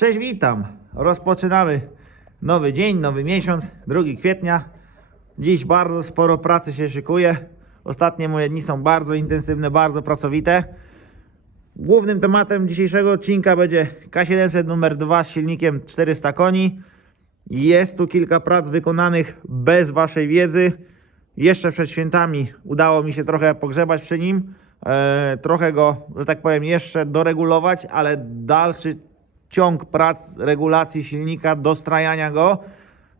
Cześć, witam. Rozpoczynamy nowy dzień, nowy miesiąc, 2 kwietnia. Dziś bardzo sporo pracy się szykuje. Ostatnie moje dni są bardzo intensywne, bardzo pracowite. Głównym tematem dzisiejszego odcinka będzie K700 numer 2 z silnikiem 400 koni. Jest tu kilka prac wykonanych bez Waszej wiedzy. Jeszcze przed świętami udało mi się trochę pogrzebać przy nim. E, trochę go, że tak powiem, jeszcze doregulować, ale dalszy ciąg prac regulacji silnika, dostrajania go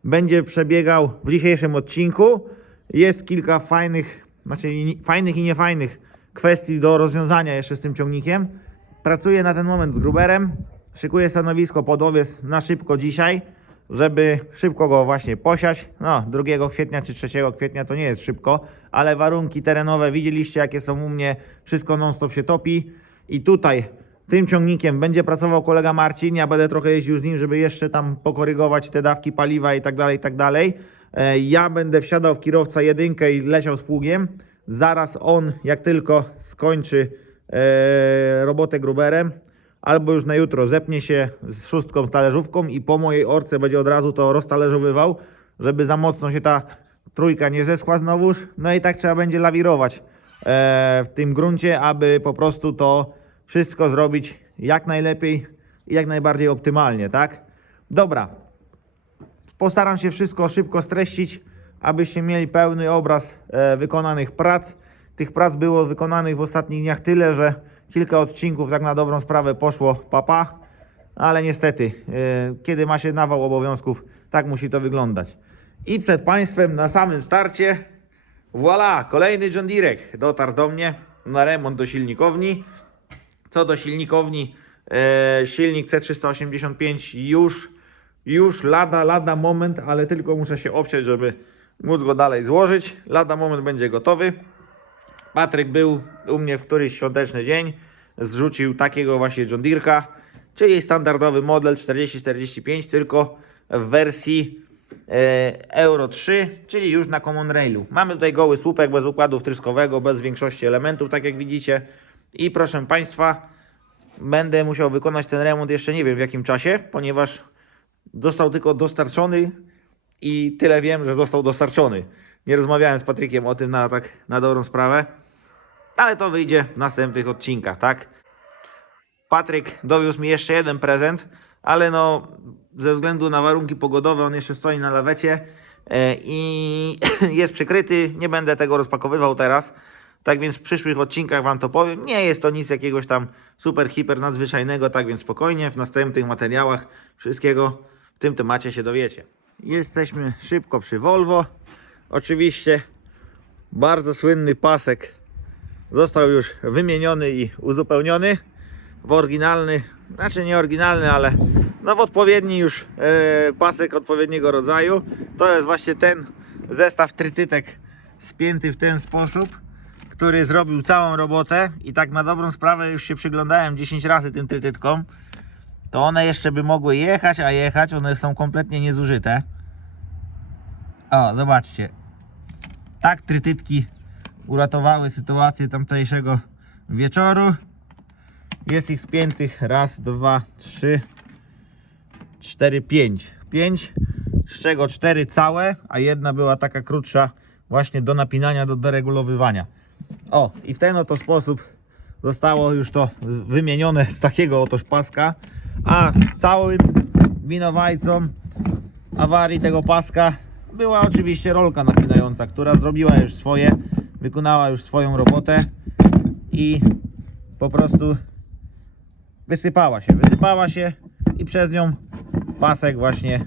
będzie przebiegał w dzisiejszym odcinku. Jest kilka fajnych, znaczy fajnych i niefajnych kwestii do rozwiązania jeszcze z tym ciągnikiem. Pracuję na ten moment z Gruberem. Szykuję stanowisko pod owies na szybko dzisiaj, żeby szybko go właśnie posiać. No, 2 kwietnia czy 3 kwietnia to nie jest szybko, ale warunki terenowe widzieliście jakie są u mnie. Wszystko non stop się topi. I tutaj tym ciągnikiem będzie pracował kolega Marcin. Ja będę trochę jeździł z nim, żeby jeszcze tam pokorygować te dawki paliwa i tak dalej, i tak dalej. E, Ja będę wsiadał w kierowca jedynkę i leciał z pługiem. Zaraz on, jak tylko skończy e, robotę gruberem, albo już na jutro zepnie się z szóstką talerzówką i po mojej orce będzie od razu to roztalerzowywał, żeby za mocno się ta trójka nie zeschła znowuż. No i tak trzeba będzie lawirować e, w tym gruncie, aby po prostu to wszystko zrobić jak najlepiej i jak najbardziej optymalnie, tak? Dobra, Postaram się wszystko szybko streścić, abyście mieli pełny obraz e, wykonanych prac. Tych prac było wykonanych w ostatnich dniach tyle, że kilka odcinków tak na dobrą sprawę poszło papa, ale niestety, e, kiedy ma się nawał obowiązków, tak musi to wyglądać. I przed Państwem na samym starcie, voilà, kolejny John Direk dotarł do mnie na remont do silnikowni. Co do silnikowni, e, silnik C385 już, już lada, lada moment, ale tylko muszę się obciąć, żeby móc go dalej złożyć. Lada moment będzie gotowy. Patryk był u mnie w któryś świąteczny dzień, zrzucił takiego właśnie John Deere'ka, czyli standardowy model 4045, tylko w wersji e, Euro 3, czyli już na Common Railu. Mamy tutaj goły słupek bez układu wtryskowego, bez większości elementów, tak jak widzicie. I proszę Państwa, będę musiał wykonać ten remont jeszcze nie wiem w jakim czasie, ponieważ został tylko dostarczony i tyle wiem, że został dostarczony. Nie rozmawiałem z Patrykiem o tym na tak na dobrą sprawę, ale to wyjdzie w następnych odcinkach, tak? Patryk dowiózł mi jeszcze jeden prezent, ale no ze względu na warunki pogodowe on jeszcze stoi na lawecie e, i jest przykryty. Nie będę tego rozpakowywał teraz. Tak więc w przyszłych odcinkach Wam to powiem. Nie jest to nic jakiegoś tam super, hiper nadzwyczajnego, tak więc spokojnie w następnych materiałach wszystkiego w tym temacie się dowiecie. Jesteśmy szybko przy Volvo. Oczywiście bardzo słynny pasek został już wymieniony i uzupełniony w oryginalny, znaczy nie oryginalny, ale no w odpowiedni już e, pasek odpowiedniego rodzaju. To jest właśnie ten zestaw trytytek spięty w ten sposób, który zrobił całą robotę i tak na dobrą sprawę już się przyglądałem 10 razy tym trytytkom. To one jeszcze by mogły jechać, a jechać, one są kompletnie niezużyte. O, zobaczcie. Tak trytytki uratowały sytuację tamtejszego wieczoru. Jest ich spiętych raz, dwa, trzy, cztery, pięć. Pięć, z czego cztery całe, a jedna była taka krótsza właśnie do napinania, do deregulowywania. O, i w ten oto sposób zostało już to wymienione z takiego otoż paska, a całym winowajcą awarii tego paska była oczywiście rolka napinająca, która zrobiła już swoje, wykonała już swoją robotę i po prostu wysypała się, wysypała się i przez nią pasek właśnie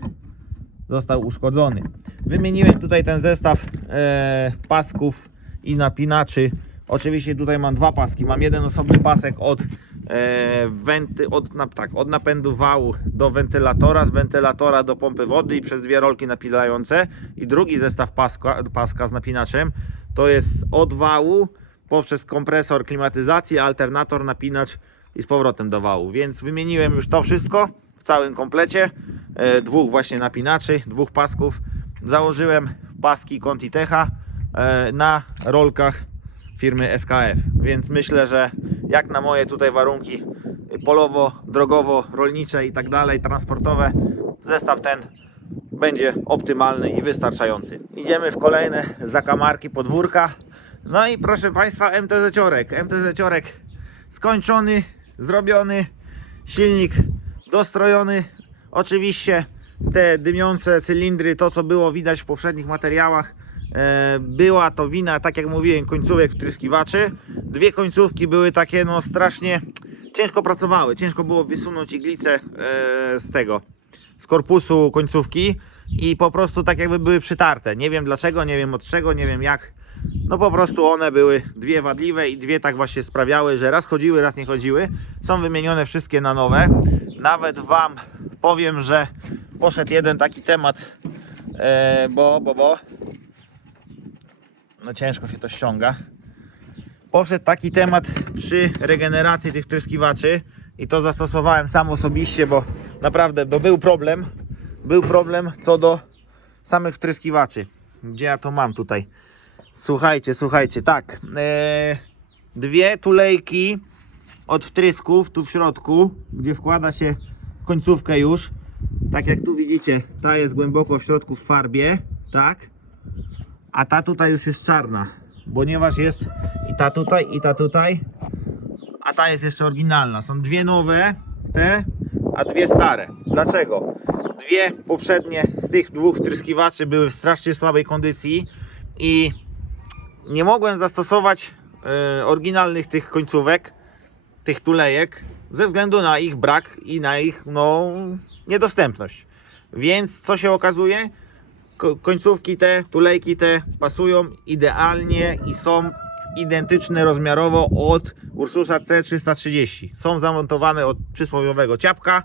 został uszkodzony. Wymieniłem tutaj ten zestaw e, pasków i napinaczy. Oczywiście tutaj mam dwa paski. Mam jeden osobny pasek od, e, wenty, od, na, tak, od napędu wału do wentylatora, z wentylatora do pompy wody i przez dwie rolki napinające. I drugi zestaw paska, paska z napinaczem to jest od wału poprzez kompresor klimatyzacji, alternator, napinacz i z powrotem do wału. Więc wymieniłem już to wszystko w całym komplecie. E, dwóch właśnie napinaczy, dwóch pasków. Założyłem paski Contitecha na rolkach firmy SKF. Więc myślę, że jak na moje tutaj warunki polowo, drogowo, rolnicze i tak dalej, transportowe, zestaw ten będzie optymalny i wystarczający. Idziemy w kolejne zakamarki podwórka. No i proszę Państwa, MTZ Ciorek. MTZ Ciorek skończony, zrobiony, silnik dostrojony. Oczywiście te dymiące cylindry, to co było widać w poprzednich materiałach, e, była to wina, tak jak mówiłem, końcówek wtryskiwaczy. Dwie końcówki były takie no strasznie ciężko pracowały, ciężko było wysunąć iglicę e, z tego, z korpusu końcówki i po prostu tak jakby były przytarte. Nie wiem dlaczego, nie wiem od czego, nie wiem jak. No po prostu one były dwie wadliwe i dwie tak właśnie sprawiały, że raz chodziły, raz nie chodziły. Są wymienione wszystkie na nowe. Nawet Wam powiem, że poszedł jeden taki temat, e, bo, bo, bo, no ciężko się to ściąga. Poszedł taki temat przy regeneracji tych tryskiwaczy i to zastosowałem sam osobiście, bo naprawdę, bo był problem, był problem co do samych wtryskiwaczy. Gdzie ja to mam tutaj? Słuchajcie, słuchajcie, tak. e, dwie tulejki od wtrysków tu w środku, gdzie wkłada się końcówkę już. Tak jak tu widzicie, ta jest głęboko w środku w farbie, tak? A ta tutaj już jest czarna, ponieważ jest i ta tutaj, i ta tutaj, a ta jest jeszcze oryginalna. Są dwie nowe, te, a dwie stare. Dlaczego? Dwie poprzednie z tych dwóch wtryskiwaczy były w strasznie słabej kondycji i nie mogłem zastosować e, oryginalnych tych końcówek, tych tulejek, ze względu na ich brak i na ich no, niedostępność. Więc co się okazuje? Ko- końcówki te, tulejki te pasują idealnie i są identyczne rozmiarowo od Ursusa C330. Są zamontowane od przysłowiowego ciapka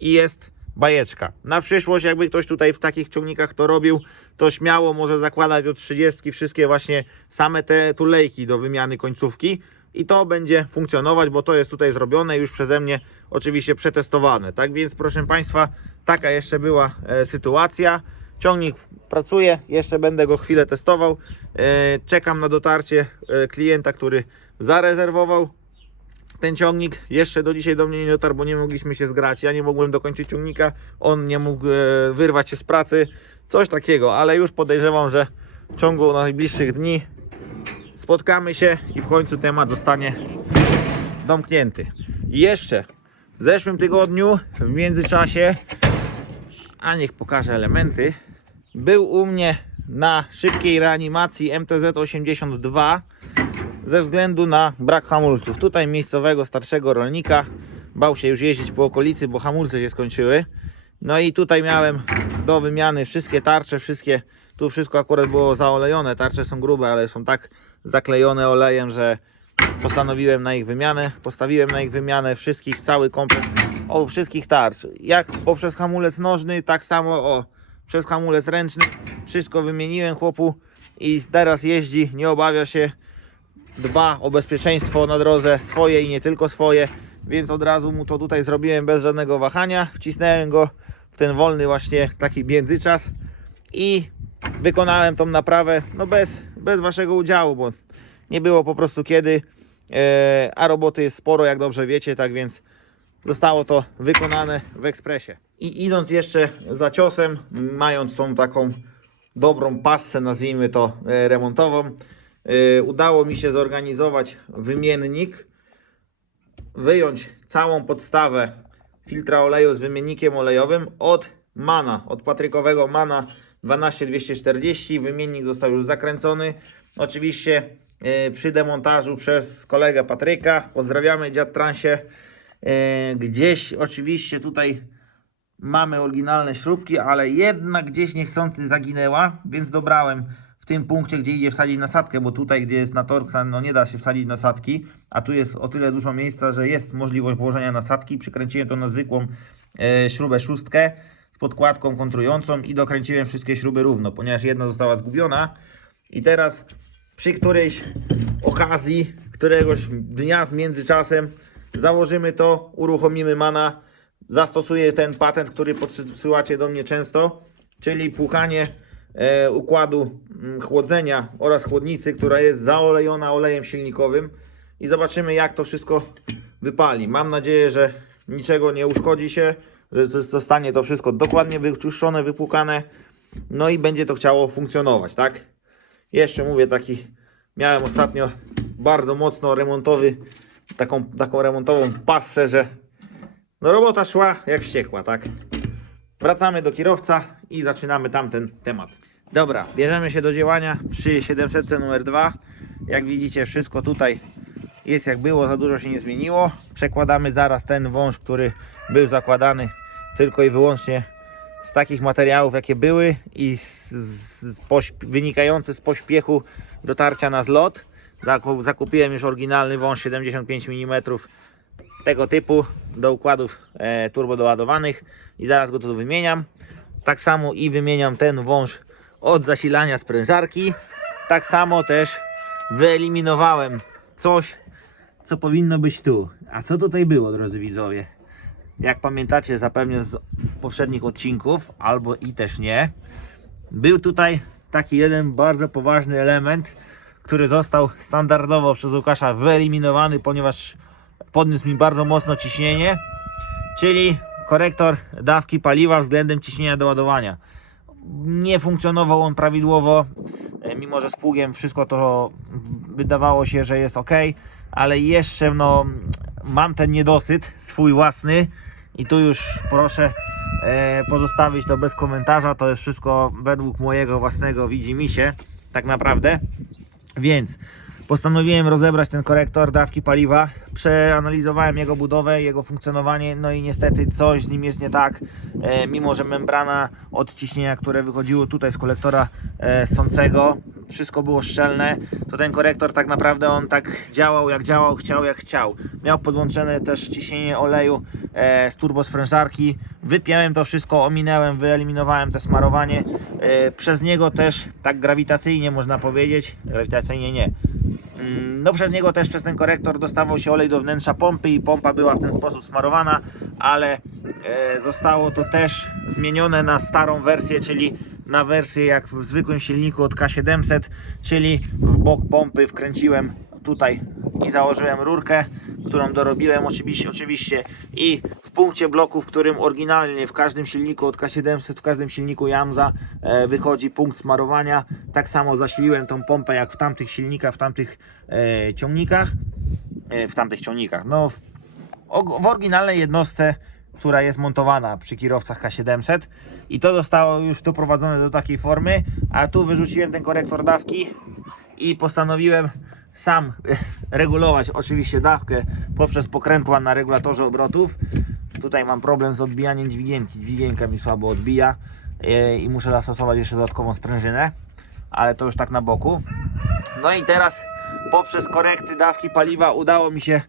i jest bajeczka. Na przyszłość, jakby ktoś tutaj w takich ciągnikach to robił, to śmiało może zakładać od 30 wszystkie właśnie same te tulejki do wymiany końcówki i to będzie funkcjonować, bo to jest tutaj zrobione już przeze mnie oczywiście przetestowane. Tak więc proszę Państwa, taka jeszcze była e, sytuacja. Ciągnik pracuje, jeszcze będę go chwilę testował. E, czekam na dotarcie e, klienta, który zarezerwował ten ciągnik. Jeszcze do dzisiaj do mnie nie dotarł, bo nie mogliśmy się zgrać. Ja nie mogłem dokończyć ciągnika, on nie mógł e, wyrwać się z pracy. Coś takiego, ale już podejrzewam, że w ciągu najbliższych dni spotkamy się i w końcu temat zostanie domknięty. I jeszcze w zeszłym tygodniu, w międzyczasie, a niech pokażę elementy, był u mnie na szybkiej reanimacji MTZ-82 ze względu na brak hamulców. Tutaj miejscowego starszego rolnika. Bał się już jeździć po okolicy, bo hamulce się skończyły. No i tutaj miałem do wymiany wszystkie tarcze, wszystkie, tu wszystko akurat było zaolejone, tarcze są grube, ale są tak zaklejone olejem, że postanowiłem na ich wymianę, postawiłem na ich wymianę wszystkich, cały komplet, o wszystkich tarcz, jak poprzez hamulec nożny, tak samo o, przez hamulec ręczny, wszystko wymieniłem chłopu. I teraz jeździ, nie obawia się, dba o bezpieczeństwo na drodze, swoje i nie tylko swoje, więc od razu mu to tutaj zrobiłem bez żadnego wahania, wcisnąłem go w ten wolny właśnie taki międzyczas. I wykonałem tą naprawę no bez, bez waszego udziału, bo nie było po prostu kiedy, e, a roboty jest sporo, jak dobrze wiecie, tak więc zostało to wykonane w ekspresie. I idąc jeszcze za ciosem, mając tą taką dobrą passę, nazwijmy to e, remontową, e, udało mi się zorganizować wymiennik, wyjąć całą podstawę filtra oleju z wymiennikiem olejowym od Mana, od patrykowego Mana 12240. Wymiennik został już zakręcony. Oczywiście e, przy demontażu przez kolegę Patryka. Pozdrawiamy dziad transie. E, Gdzieś oczywiście tutaj mamy oryginalne śrubki, ale jedna gdzieś niechcący zaginęła, więc dobrałem w tym punkcie, gdzie idzie wsadzić nasadkę, bo tutaj, gdzie jest na Torxan, no nie da się wsadzić nasadki, a tu jest o tyle dużo miejsca, że jest możliwość położenia nasadki. Przykręciłem to na zwykłą e, śrubę szóstkę z podkładką kontrującą i dokręciłem wszystkie śruby równo, ponieważ jedna została zgubiona. I teraz przy którejś okazji, któregoś dnia z międzyczasem założymy to, uruchomimy mana, zastosuję ten patent, który podsyłacie do mnie często, czyli płukanie e, układu mm, chłodzenia oraz chłodnicy, która jest zaolejona olejem silnikowym i zobaczymy jak to wszystko wypali. Mam nadzieję, że niczego nie uszkodzi się, że zostanie to wszystko dokładnie wyczyszczone, wypłukane, no i będzie to chciało funkcjonować, tak? Jeszcze mówię, taki miałem ostatnio bardzo mocno remontowy, taką, taką remontową passę, że no robota szła jak wściekła, tak? Wracamy do kierowca i zaczynamy tamten temat. Dobra, bierzemy się do działania przy 700 numer 2. Jak widzicie, wszystko tutaj jest jak było, za dużo się nie zmieniło. Przekładamy zaraz ten wąż, który był zakładany tylko i wyłącznie z takich materiałów, jakie były i z, z, z wynikający z pośpiechu dotarcia na zlot. Zaku- Zakupiłem już oryginalny wąż 75 mm tego typu do układów e, turbo doładowanych i zaraz go tu wymieniam. Tak samo i wymieniam ten wąż od zasilania sprężarki. Tak samo też wyeliminowałem coś, co powinno być tu. A co tutaj było, drodzy widzowie? Jak pamiętacie zapewne z poprzednich odcinków, albo i też nie, był tutaj taki jeden bardzo poważny element, który został standardowo przez Łukasza wyeliminowany, ponieważ podniósł mi bardzo mocno ciśnienie, czyli korektor dawki paliwa względem ciśnienia do ładowania. Nie funkcjonował on prawidłowo, e, mimo że z pługiem wszystko to wydawało się, że jest ok, ale jeszcze no, mam ten niedosyt swój własny i tu już proszę e, pozostawić to bez komentarza. To jest wszystko według mojego własnego widzi mi się, tak naprawdę. Więc postanowiłem rozebrać ten korektor dawki paliwa. Przeanalizowałem jego budowę, jego funkcjonowanie, no i niestety coś z nim jest nie tak. E, mimo, że membrana od ciśnienia, które wychodziło tutaj z kolektora e, sącego, wszystko było szczelne, to ten korektor tak naprawdę on tak działał jak działał, chciał jak chciał. Miał podłączone też ciśnienie oleju e, z turbosprężarki. Wypiąłem to wszystko, ominęłem, wyeliminowałem te smarowanie. E, przez niego też tak grawitacyjnie można powiedzieć, grawitacyjnie nie. Mm, No przez niego też przez ten korektor dostawał się olej do wnętrza pompy i pompa była w ten sposób smarowana, ale e, zostało to też zmienione na starą wersję, czyli na wersję jak w zwykłym silniku od K700, czyli w bok pompy wkręciłem tutaj i założyłem rurkę, którą dorobiłem oczywiście, oczywiście i w punkcie bloku, w którym oryginalnie w każdym silniku od K700, w każdym silniku Jamza e, wychodzi punkt smarowania. Tak samo zasiliłem tą pompę jak w tamtych silnikach, w tamtych e, ciągnikach, e, w tamtych ciągnikach. No, w, w oryginalnej jednostce, która jest montowana przy kierowcach K700 i to zostało już doprowadzone do takiej formy, a tu wyrzuciłem ten korektor dawki i postanowiłem sam regulować oczywiście dawkę poprzez pokrętła na regulatorze obrotów. Tutaj mam problem z odbijaniem dźwigienki. Dźwigienka mi słabo odbija e, i muszę zastosować jeszcze dodatkową sprężynę, ale to już tak na boku. No i teraz poprzez korekty dawki paliwa udało mi się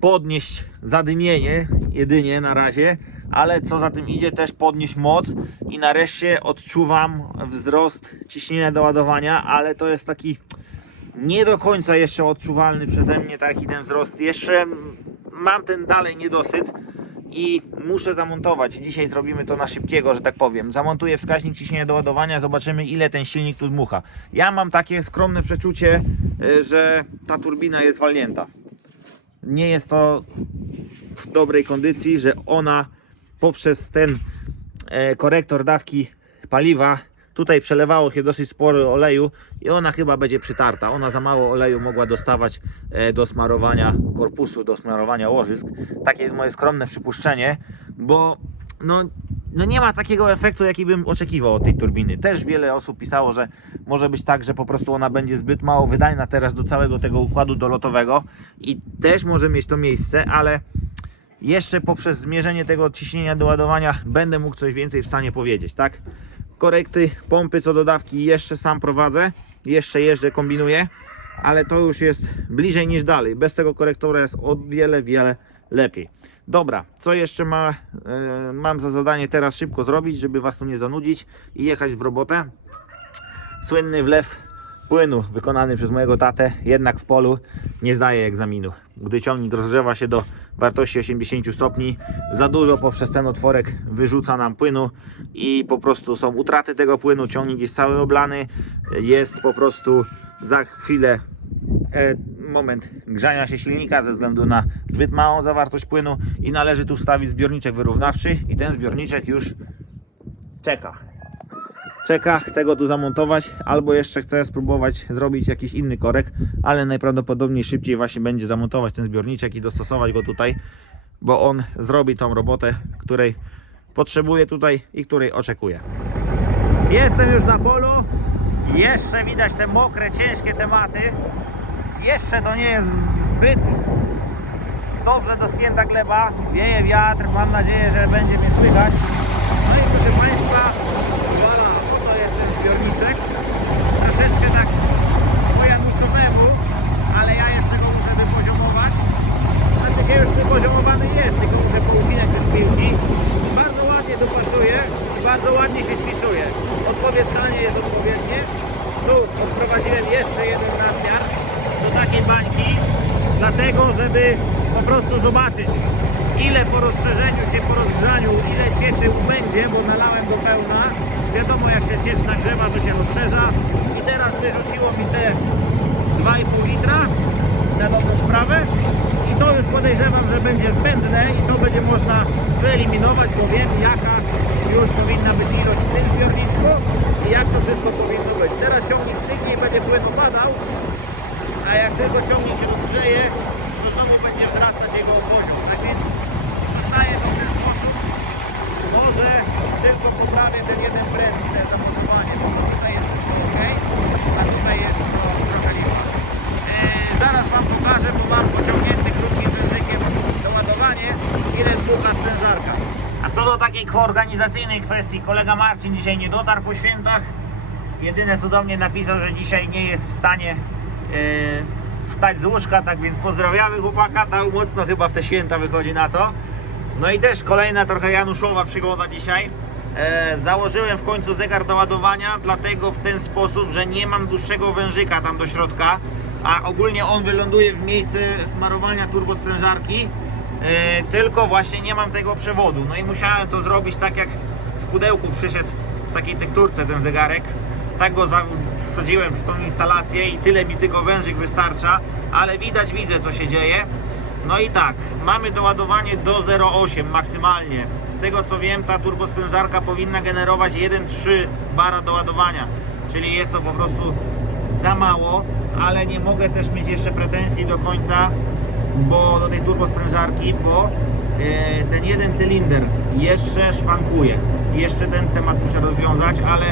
podnieść zadymienie jedynie na razie, ale co za tym idzie też podnieść moc i nareszcie odczuwam wzrost ciśnienia do ładowania, ale to jest taki nie do końca jeszcze odczuwalny przeze mnie taki ten wzrost. Jeszcze mam ten dalej niedosyt i muszę zamontować. Dzisiaj zrobimy to na szybkiego, że tak powiem. Zamontuję wskaźnik ciśnienia do ładowania, zobaczymy ile ten silnik tu dmucha. Ja mam takie skromne przeczucie, y, że ta turbina jest walnięta. Nie jest to w dobrej kondycji, że ona poprzez ten e, korektor dawki paliwa tutaj przelewało się dosyć sporo oleju i ona chyba będzie przytarta. Ona za mało oleju mogła dostawać e, do smarowania korpusu, do smarowania łożysk. Takie jest moje skromne przypuszczenie, bo no, no nie ma takiego efektu, jaki bym oczekiwał od tej turbiny. Też wiele osób pisało, że może być tak, że po prostu ona będzie zbyt mało wydajna teraz do całego tego układu dolotowego i też może mieć to miejsce, ale jeszcze poprzez zmierzenie tego ciśnienia do ładowania będę mógł coś więcej w stanie powiedzieć, tak? Korekty, pompy co do dawki jeszcze sam prowadzę, jeszcze jeżdżę, kombinuję, ale to już jest bliżej niż dalej. Bez tego korektora jest o wiele, wiele lepiej. Dobra, co jeszcze ma, e, mam za zadanie teraz szybko zrobić, żeby Was tu nie zanudzić i jechać w robotę? Słynny wlew płynu wykonany przez mojego tatę, jednak w polu nie zdaje egzaminu. Gdy ciągnik rozgrzewa się do wartości 80 stopni, za dużo poprzez ten otworek wyrzuca nam płynu i po prostu są utraty tego płynu, ciągnik jest cały oblany, jest po prostu za chwilę e, moment grzania się silnika ze względu na zbyt małą zawartość płynu i należy tu wstawić zbiorniczek wyrównawczy i ten zbiorniczek już czeka. Czeka, chcę go tu zamontować, albo jeszcze chcę spróbować zrobić jakiś inny korek, ale najprawdopodobniej szybciej właśnie będzie zamontować ten zbiorniczek i dostosować go tutaj, bo on zrobi tą robotę, której potrzebuję tutaj i której oczekuję. Jestem już na polu. Jeszcze widać te mokre, ciężkie tematy. Jeszcze to nie jest zbyt dobrze doskięta gleba. Wieje wiatr, mam nadzieję, że będzie mnie słychać. No i proszę Państwa, voilà, oto jest ten zbiorniczek. Troszeczkę tak po januszowemu, ale ja jeszcze go muszę wypoziomować. Znaczy się już wypoziomowany jest, tylko muszę poucinać te szpilki. Bardzo ładnie dopasuje i bardzo ładnie się spisuje. Odpowietrzanie jest odpowiednie. Tu odprowadziłem jeszcze jeden nadmiar do takiej bańki, dlatego żeby po prostu zobaczyć ile po rozszerzeniu się, po rozgrzaniu, ile cieczy będzie, bo nalałem do pełna. Wiadomo jak się ciecz nagrzewa, to się rozszerza i teraz wyrzuciło mi te 2,5 litra na dobrą sprawę i to już podejrzewam, że będzie zbędne i to będzie można wyeliminować, bo wiem jaka już powinna być ilość w tym zbiorniczku i jak to wszystko powinno być. Teraz ciągnik stygnie i będzie płyn opadał, a jak tylko ciągnik się rozgrzeje, to znowu będzie wzrastać jego poziom. Tak więc zostaje to w ten sposób. Może tylko poprawię ten jeden pręt i te zamocowanie, bo to tutaj jest wszystko ok, a tutaj jest to trochę lipa. Eee, zaraz Wam pokażę, bo mam pociągnięty krótkim wężykiem doładowanie ile dmucha sprężarka. A takiej organizacyjnej kwestii, kolega Marcin dzisiaj nie dotarł po świętach. Jedyne co do mnie napisał, że dzisiaj nie jest w stanie e, wstać z łóżka, tak więc pozdrawiamy chłopaka, dał mocno chyba w te święta wychodzi na to. No i też kolejna trochę Januszowa przygoda dzisiaj. E, założyłem w końcu zegar do ładowania, dlatego w ten sposób, że nie mam dłuższego wężyka tam do środka, a ogólnie on wyląduje w miejsce smarowania turbosprężarki, tylko właśnie nie mam tego przewodu. No i musiałem to zrobić tak jak w pudełku przyszedł w takiej tekturce ten zegarek. Tak go wsadziłem w tą instalację i tyle mi tylko wężyk wystarcza, ale widać, widzę co się dzieje. No i tak, mamy doładowanie do 0,8 maksymalnie. Z tego co wiem, ta turbosprężarka powinna generować 1,3 bara do ładowania, czyli jest to po prostu za mało, ale nie mogę też mieć jeszcze pretensji do końca, bo do tej turbosprężarki, bo e, ten jeden cylinder jeszcze szwankuje. Jeszcze ten temat muszę rozwiązać, ale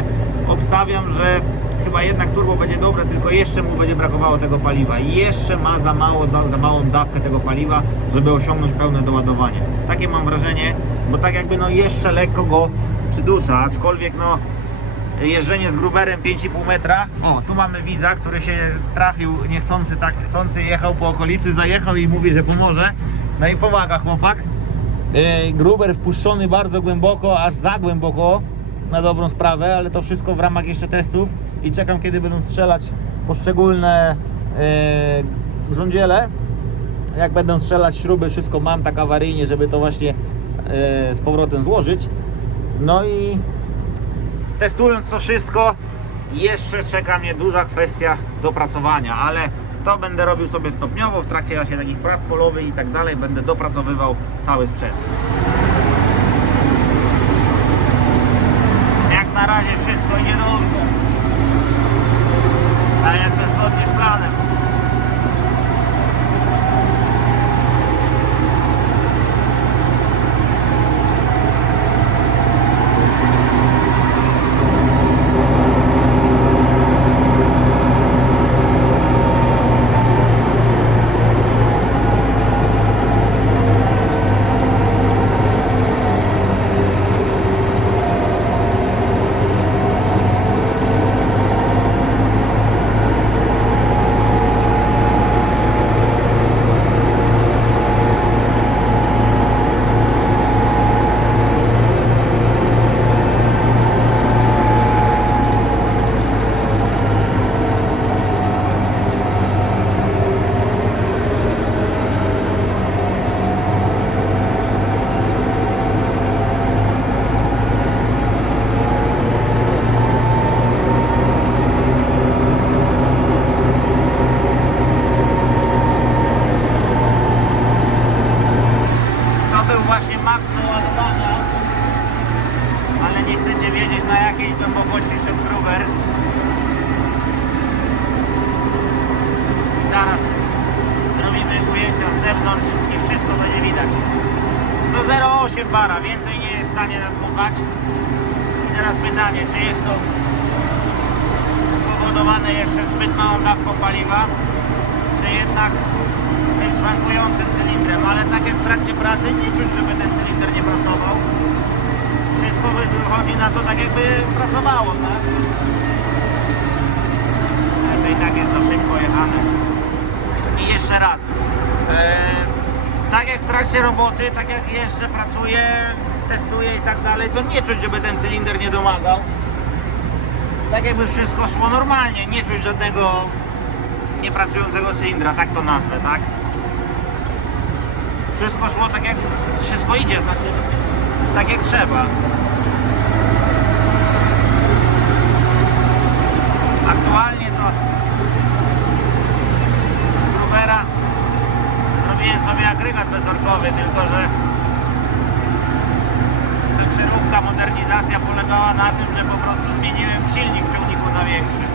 obstawiam, że chyba jednak turbo będzie dobre, tylko jeszcze mu będzie brakowało tego paliwa. Jeszcze ma za, mało, za małą dawkę tego paliwa, żeby osiągnąć pełne doładowanie. Takie mam wrażenie, bo tak jakby no jeszcze lekko go przydusza, aczkolwiek no jeżdżenie z gruberem 5,5 metra. O, tu mamy widza, który się trafił niechcący, tak chcący, jechał po okolicy, zajechał i mówi, że pomoże. No i pomaga chłopak. Yy, gruber wpuszczony bardzo głęboko, aż za głęboko, na dobrą sprawę, ale to wszystko w ramach jeszcze testów i czekam, kiedy będą strzelać poszczególne yy, rządziele. Jak będą strzelać śruby, wszystko mam tak awaryjnie, żeby to właśnie yy, z powrotem złożyć. No i testując to wszystko, jeszcze czeka mnie duża kwestia dopracowania, ale to będę robił sobie stopniowo w trakcie właśnie takich prac polowych i tak dalej, będę dopracowywał cały sprzęt. Jak na razie wszystko idzie dobrze. Tak jakby zgodnie z planem. Do 0,8 bara, więcej nie jest w stanie nadmuchać. I teraz pytanie, czy jest to spowodowane jeszcze zbyt małą dawką paliwa, czy jednak tym szwankującym cylindrem, ale tak jak w trakcie pracy nie czuć, żeby ten cylinder nie pracował. Wszystko wychodzi na to tak jakby pracowało, tak? Ale to i tak jest za szybko jechane. I jeszcze raz. Tak jak w trakcie roboty, tak jak jeszcze pracuję, testuję i tak dalej, to nie czuć, żeby ten cylinder nie domagał. Tak jakby wszystko szło normalnie, nie czuć żadnego niepracującego cylindra, tak to nazwę, tak? Wszystko szło tak jak wszystko idzie, znaczy tak jak trzeba. Aktualnie to z Grubera zrobiłem sobie agregat bezorkowy, tylko że ta przeróbka, modernizacja polegała na tym, że po prostu zmieniłem silnik w ciągniku na większy.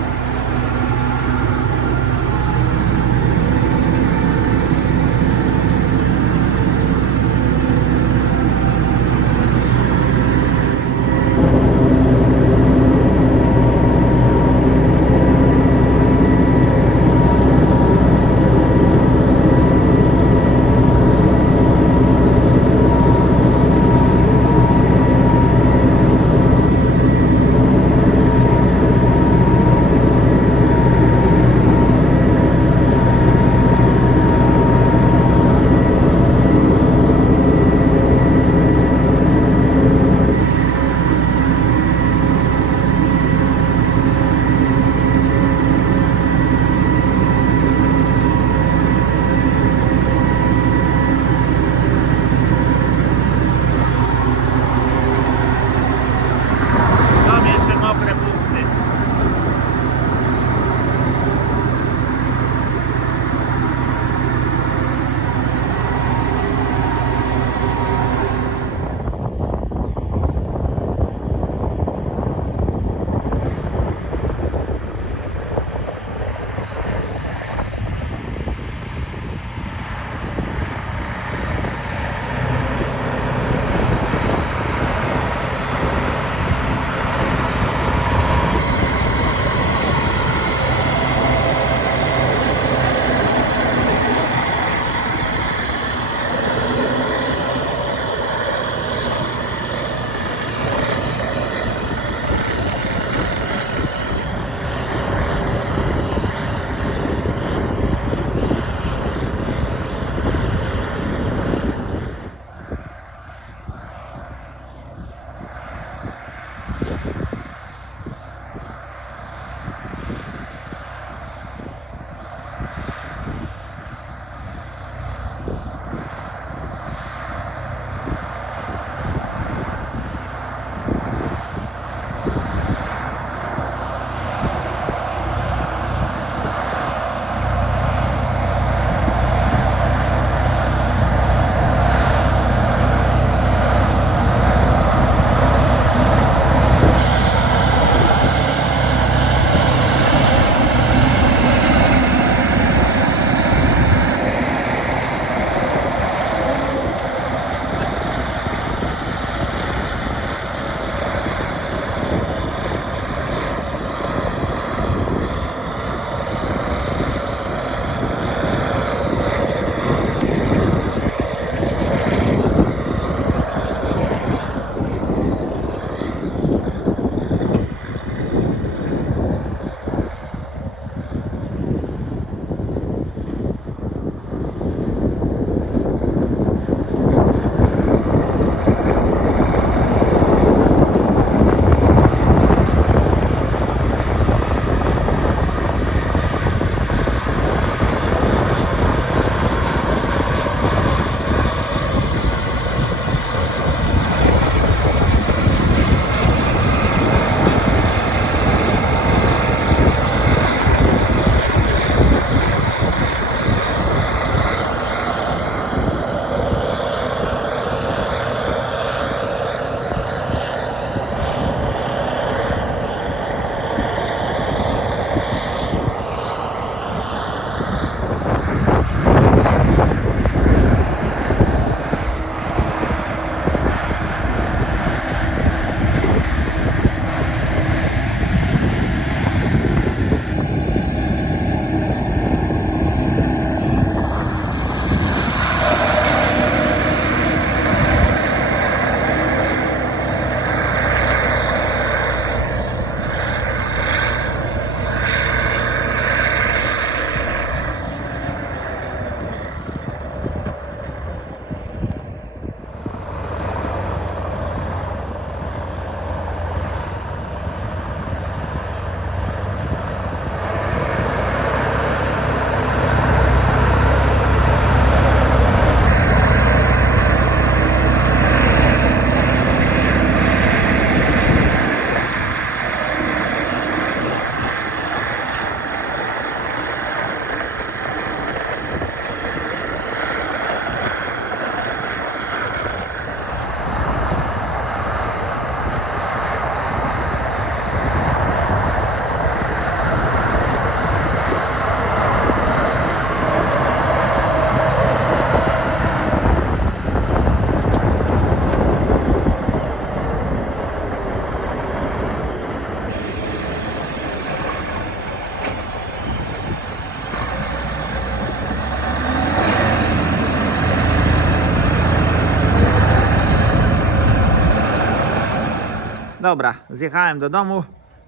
Dobra, zjechałem do domu.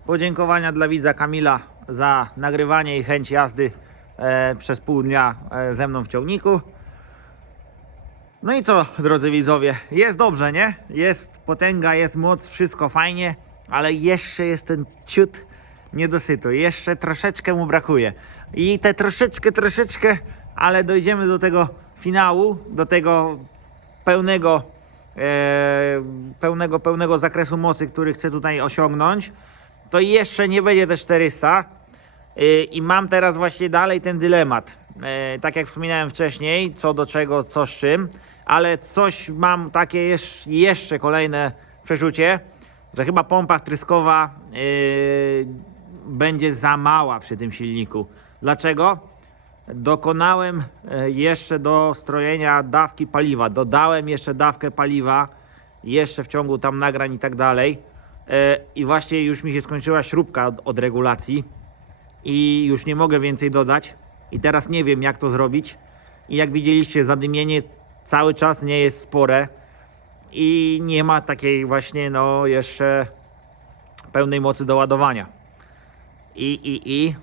Podziękowania dla widza Kamila za nagrywanie i chęć jazdy e, przez pół dnia e, ze mną w ciągniku. No i co, drodzy widzowie, jest dobrze, nie? Jest potęga, jest moc, wszystko fajnie, ale jeszcze jest ten ciut niedosytu, jeszcze troszeczkę mu brakuje. I te troszeczkę, troszeczkę, ale dojdziemy do tego finału, do tego pełnego, pełnego, pełnego zakresu mocy, który chcę tutaj osiągnąć. To jeszcze nie będzie te 400. Y, I mam teraz właśnie dalej ten dylemat. E, Tak jak wspominałem wcześniej, co do czego, co z czym, ale coś mam takie jeszcze, kolejne przeczucie, że chyba pompa wtryskowa y, będzie za mała przy tym silniku. Dlaczego? Dokonałem e, jeszcze do strojenia dawki paliwa. Dodałem jeszcze dawkę paliwa, jeszcze w ciągu tam nagrań i tak dalej. E, I właśnie już mi się skończyła śrubka od, regulacji i już nie mogę więcej dodać. I teraz nie wiem, jak to zrobić. I jak widzieliście, zadymienie cały czas nie jest spore i nie ma takiej właśnie, no, jeszcze pełnej mocy do ładowania. I, i, i.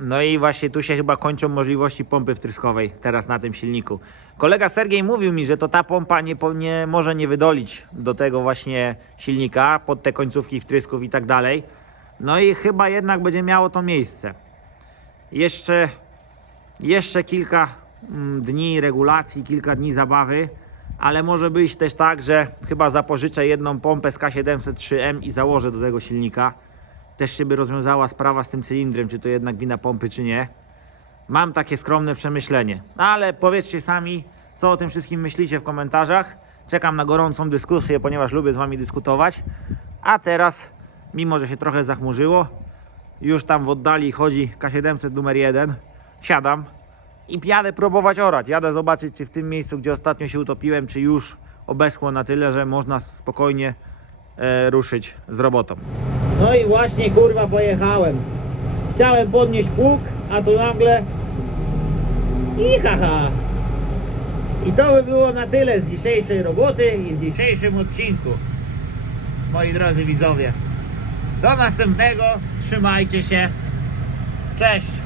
No i właśnie tu się chyba kończą możliwości pompy wtryskowej teraz na tym silniku. Kolega Sergiej mówił mi, że to ta pompa nie, nie może nie wydolić do tego właśnie silnika pod te końcówki wtrysków i tak dalej. No i chyba jednak będzie miało to miejsce. Jeszcze, jeszcze kilka mm, dni regulacji, kilka dni zabawy, ale może być też tak, że chyba zapożyczę jedną pompę z K703M i założę do tego silnika. Też się by rozwiązała sprawa z tym cylindrem, czy to jednak wina pompy, czy nie. Mam takie skromne przemyślenie. No ale powiedzcie sami, co o tym wszystkim myślicie w komentarzach. Czekam na gorącą dyskusję, ponieważ lubię z Wami dyskutować. A teraz, mimo że się trochę zachmurzyło, już tam w oddali chodzi K700 numer 1. Siadam i jadę próbować orać. Jadę zobaczyć, czy w tym miejscu, gdzie ostatnio się utopiłem, czy już obeschło na tyle, że można spokojnie e, ruszyć z robotą. No i właśnie kurwa pojechałem. Chciałem podnieść pług, a tu nagle i haha. I to by było na tyle z dzisiejszej roboty i w dzisiejszym odcinku. Moi drodzy widzowie. Do następnego. Trzymajcie się. Cześć.